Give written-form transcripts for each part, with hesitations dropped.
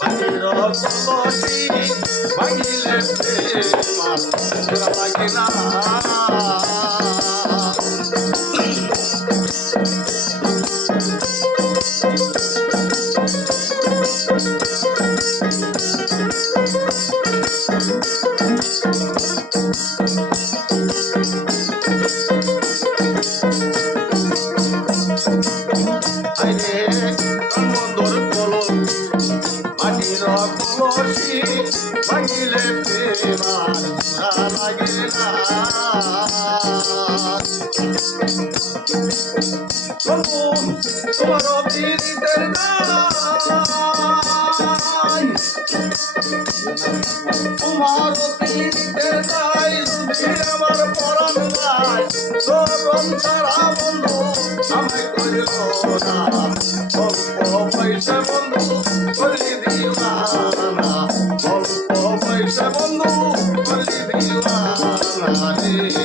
বাহির কলসি ভাঙিলে প্রেমার জোড়া লাগে না কলসি ভাঙিলে প্রেমার জোড়া লাগে না বন্ধু তোমার পীড়িতের দায় তোমার পীড়িতের দায় যদি আমার পরাণ যায় তখন ছাড়া বন্ধু আমায় করিল না অল্প পয়সা বন্ধু করি দিওয়ানা অল্প পয়সা বন্ধু করি দিওয়ানা রে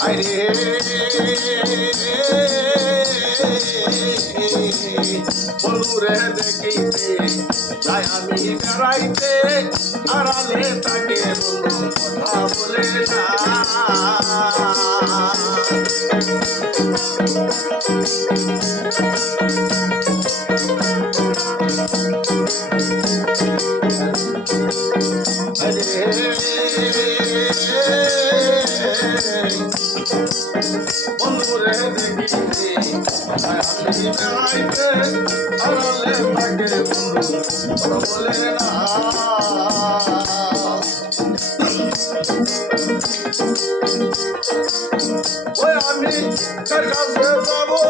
আরে বলুরে দেখিতে তাই আমি বেড়াইতে আড়ালে তাকে বন্ধু কথা বলে না বন্ধুরে দেখিতে আমি বেড়াইতে আড়ালে তাকে বন্ধু কথা বলে না ওই আমি কার কাছে যাবো